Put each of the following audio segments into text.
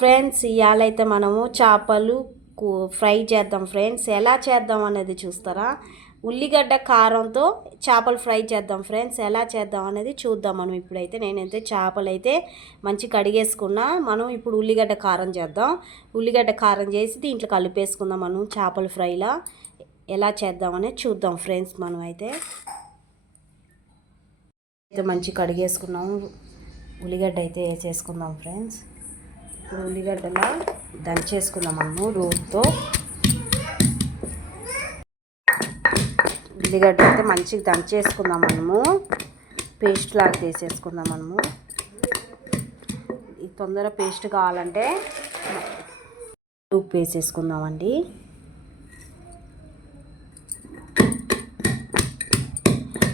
Friends ఇవాళ అయితే మనము చేపలు ఫ్రై చేద్దాం ఫ్రెండ్స్. ఎలా చేద్దాం అనేది చూస్తారా? ఉల్లిగడ్డ కారంతో చేపలు ఫ్రై చేద్దాం ఫ్రెండ్స్. ఎలా చేద్దాం అనేది చూద్దాం మనం. ఇప్పుడైతే నేనైతే చేపలు అయితే మంచి కడిగేసుకున్నా. మనం ఇప్పుడు ఉల్లిగడ్డ కారం చేద్దాం. ఉల్లిగడ్డ కారం చేసి దీంట్లో కలిపేసుకుందాం మనం చేపల ఫ్రైలా. ఎలా చేద్దాం అనేది చూద్దాం ఫ్రెండ్స్ మనం అయితే. అయితే మంచి కడిగేసుకున్నాం ఉల్లిగడ్డ అయితే వేసేసుకుందాం ఫ్రెండ్స్. ఇప్పుడు ఉల్లిగడ్డలో దంచేసుకుందాం మనము రూట్తో ఉల్లిగడ్డ అయితే మంచిగా దంచేసుకుందాం మనము పేస్ట్ లాగా తీసేసుకుందాం మనము ఈ తొందర పేస్ట్ కావాలంటే ఉప్పు వేసేసుకుందామండి.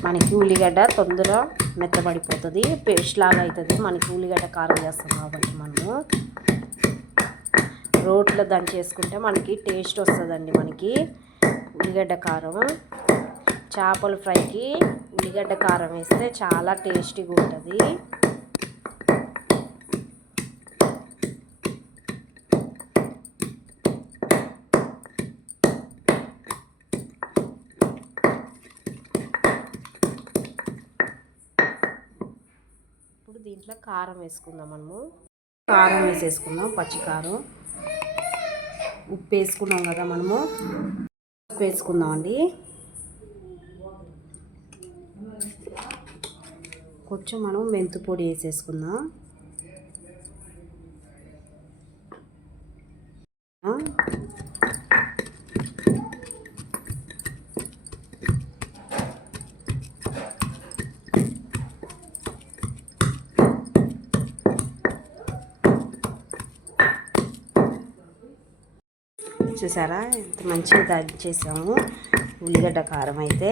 మనకి ఉల్లిగడ్డ తొందర మెత్తబడిపోతుంది పేస్ట్ లాగా అవుతుంది మనకి ఉల్లిగడ్డ కారం చేస్తాం కాబట్టి మనము. రోట్లో దంచేసుకుంటే మనకి టేస్ట్ వస్తుందండి మనకి ఉల్లిగడ్డ కారం. చేపల ఫ్రైకి ఉల్లిగడ్డ కారం వేస్తే చాలా టేస్టీగా ఉంటుంది దీంట్లో కారం వేసుకుందాం మనము. కారం వేసేసుకుందాం పచ్చికారం ఉప్పు వేసుకున్నాం కదా మనము. ఉప్పు వేసుకుందామండి కొంచెం మనం మెంతు పొడి వేసేసుకుందాం. చూసారా? ఎంత మంచిగా దంచేసాము ఉల్లిగడ్డ కారం అయితే.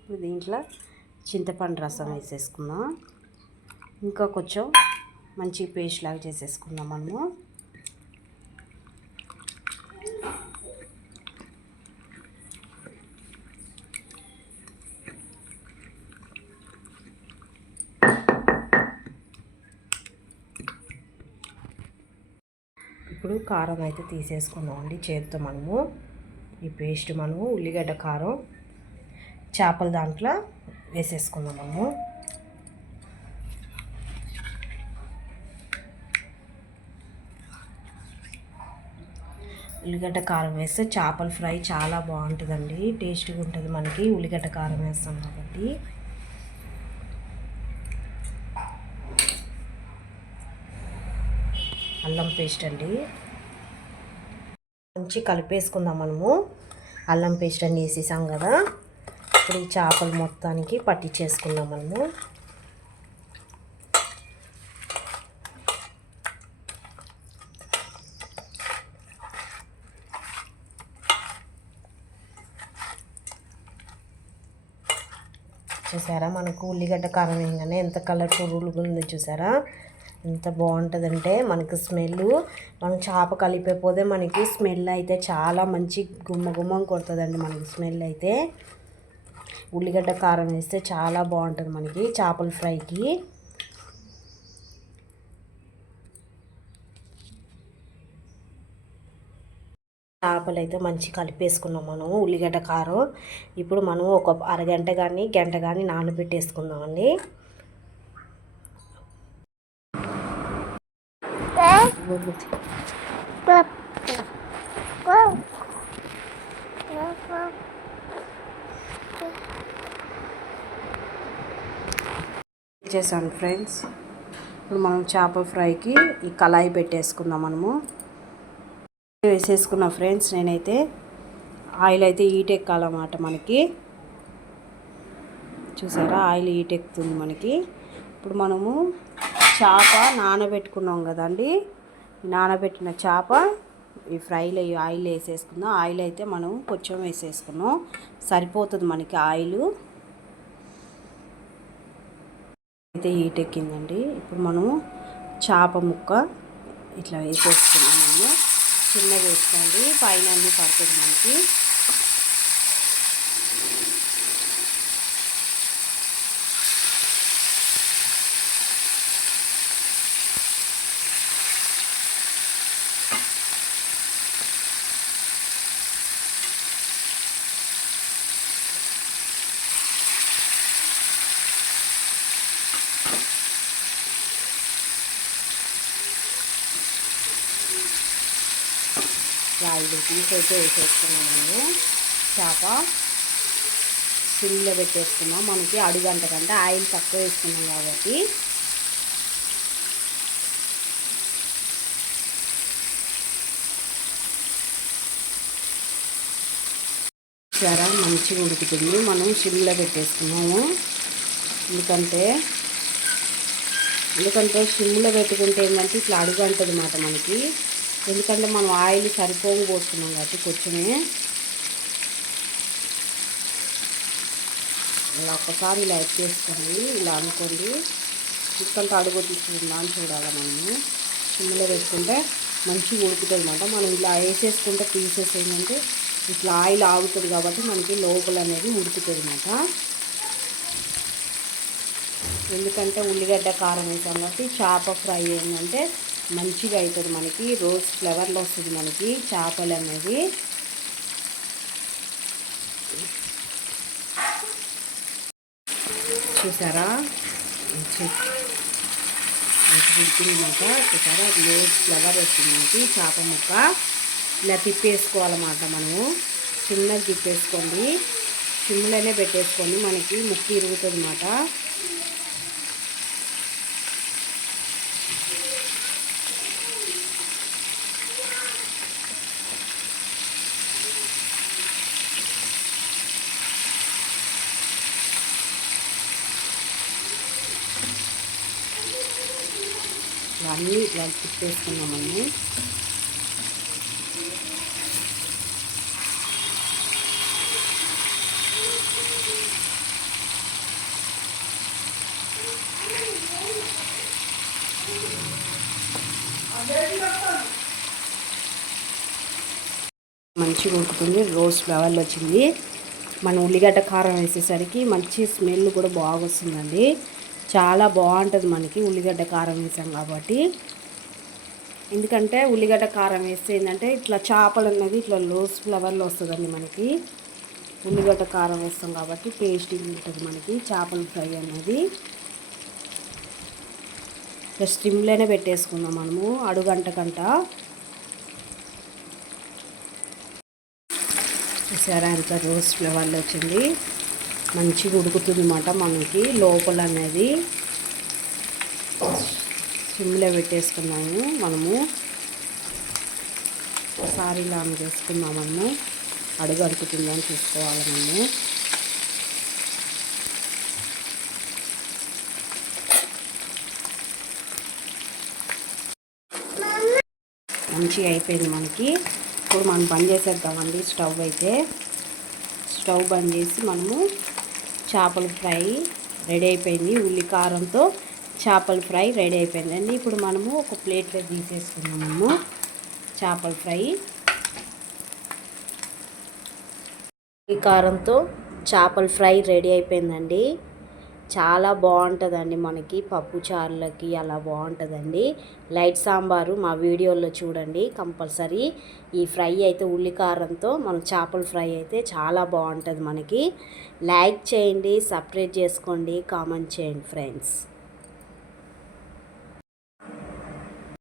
ఇప్పుడు దీంట్లో చింతపండు రసం వేసేసుకుందాం. ఇంకా కొంచెం మంచి పేస్ట్ లాగా చేసేసుకుందాం మనము. ఇప్పుడు కారం అయితే తీసేసుకున్నాం అండి చేతితో మనము. ఈ పేస్ట్ మనము ఉల్లిగడ్డ కారం చేపల దాంట్లో వేసేసుకుందాం మనము. ఉల్లిగడ్డ కారం వేస్తే చేపల ఫ్రై చాలా బాగుంటుందండి. టేస్ట్గా ఉంటుంది మనకి ఉల్లిగడ్డ కారం వేస్తాం కాబట్టి. అల్లం పేస్ట్ అండి. మంచి కలిపేసుకుందాం మనము. అల్లం పేస్ట్ అని వేసేసాం కదా. ఇప్పుడు ఈ చేపలు మొత్తానికి పట్టించేసుకుందాం మనము. చూసారా? మనకు ఉల్లిగడ్డ కారం వేయగానే ఎంత కలర్ఫుల్గా ఉందో చూసారా? ఎంత బాగుంటుందంటే మనకి స్మెల్ మనం చేప కలిపేపోతే మనకి స్మెల్ అయితే చాలా మంచి గుమ్మ గుమ్మం కొడుతుందండి మనకి స్మెల్ అయితే. ఉల్లిగడ్డ కారం వేస్తే చాలా బాగుంటుంది మనకి చేపల ఫ్రైకి. చేపలు అయితే మంచి కలిపేసుకున్నాం మనం ఉల్లిగడ్డ కారం. ఇప్పుడు మనం ఒక అరగంట కానీ గంట కానీ నానబెట్టేసుకుందామండి. చేశాను ఫ్రెండ్స్. ఇప్పుడు మనం చేపల ఫ్రైకి ఈ కళాయి పెట్టేసుకుందాం మనము. వేసేసుకున్న ఫ్రెండ్స్ నేనైతే ఆయిల్ అయితే ఈటెక్కాలన్నమాట మనకి. చూసారా? ఆయిల్ ఈటెక్కుతుంది మనకి. ఇప్పుడు మనము చేప నానబెట్టుకున్నాం కదండి. నానబెట్టిన చేప ఈ ఫ్రైలో ఈ ఆయిల్ వేసేసుకుందాం. ఆయిల్ అయితే మనం కొంచెం వేసేసుకున్నాం. సరిపోతుంది మనకి ఆయిల్. అయితే హీట్ ఎక్కిందండి. ఇప్పుడు మనము చేప ముక్క ఇట్లా వేసేసుకున్నాం చిన్నగా వేసుకోండి. పైన అన్నీ పడుతుంది మనకి. ఇట్లా ఐదు పీస్ అయితే వేసేసుకున్నాము చేప సిమ్లో పెట్టేసుకున్నాం మనకి అడుగంట కంటే ఆయిల్ తక్కువ వేసుకున్నాం కాబట్టి. సరే మంచిగా ఉడుకుతుంది. మనం సిమ్లో పెట్టేసుకున్నాము ఎందుకంటే ఎందుకంటే సిమ్లో పెట్టుకుంటే ఏంటంటే ఇట్లా అడుగంటది మాట మనకి. ఎందుకంటే మనం ఆయిల్ సరిపోగు పోస్తున్నాం కాబట్టి కొంచెమే. ఇలా ఒక్కసారి ఇలా ఎక్కేసుకోండి ఇలా అనుకోండి. ఎందుకంటే అడుగు తీసుకుందా అని చూడాలి మనము. సిమ్లో పెట్టుకుంటే మంచిగా ఉడుకుతుంది అనమాట మనం ఇలా వేసేసుకుంటే పీసెస్ ఏంటంటే ఇట్లా ఆయిల్ ఆగుతుంది కాబట్టి మనకి లోపల అనేది ఉడుకుతుంది అనమాట ఎందుకంటే ఉల్లిగడ్డ కారం వేసాం కాబట్టి చేప ఫ్రై ఏంటంటే మంచిగా అవుతుంది మనకి. రోజ్ ఫ్లవర్లో వస్తుంది మనకి చేపలు అనేది చూసారా? ఉడికిందన్నమాట చూసారా? రోజ్ ఫ్లవర్ వచ్చింది మనకి చేప ముక్క. ఇలా తిప్పేసుకోవాలన్నమాట మనము. చిన్నది తిప్పేసుకోండి. చిమ్లోనే పెట్టేసుకోండి. మనకి ముక్కు ఇరుగుతుంది అన్నమాట అన్నీ ఇట్లా తిప్పేసుకున్నామండి మంచిగా ఉడుకుతుంది రోజ్ ఫ్లవర్లు వచ్చింది. మన ఉల్లిగడ్డ కారం వేసేసరికి మంచి స్మెల్ కూడా బాగా వస్తుందండి చాలా బాగుంటుంది మనకి ఉల్లిగడ్డ కారం వేసాం కాబట్టి. ఎందుకంటే ఉల్లిగడ్డ కారం వేస్తే ఏంటంటే ఇట్లా చేపలు అన్నది ఇట్లా లోస్ ఫ్లవర్లో వస్తుందండి మనకి. ఉల్లిగడ్డ కారం వేస్తాం కాబట్టి టేస్టీ ఉంటుంది మనకి చేపల ఫ్రై అనేది స్టిమ్లోనే పెట్టేసుకుందాం మనము అడుగంట కంట చూసారా ఎంత రోజ్ ఫ్లేవర్లో వచ్చింది? మంచిగా ఉడుకుతుంది అన్నమాట మనకి. లోపల అనేది సిమ్లో పెట్టేసుకున్నాము మనము. ఒకసారి ఇలా చేసుకున్నామన్నా అడుగు అడుగుతుందని చూసుకోవాలి మనము మంచిగా అయిపోయింది మనకి. ఇప్పుడు మనం బంద్ చేసేద్దామండి స్టవ్ అయితే. స్టవ్ బంద్ చేసి మనము చేపల ఫ్రై రెడీ అయిపోయింది. ఉల్లి కారంతో చేపల ఫ్రై రెడీ అయిపోయిందండి ఇప్పుడు మనము ఒక ప్లేట్లో తీసేసుకున్నాము చేపల ఫ్రై. ఉల్లి కారంతో చేపల ఫ్రై రెడీ అయిపోయిందండి. చాలా బాగుంటుందండి మనకి. పప్పు చారులకి అలా బాగుంటుందండి. లైట్ సాంబారు మా వీడియోలో చూడండి కంపల్సరీ. ఈ ఫ్రై అయితే ఉల్లికారంతో మన చేపల ఫ్రై అయితే చాలా బాగుంటుంది మనకి. లైక్ చేయండి సపరేట్ చేసుకోండి కామెంట్ చేయండి ఫ్రెండ్స్.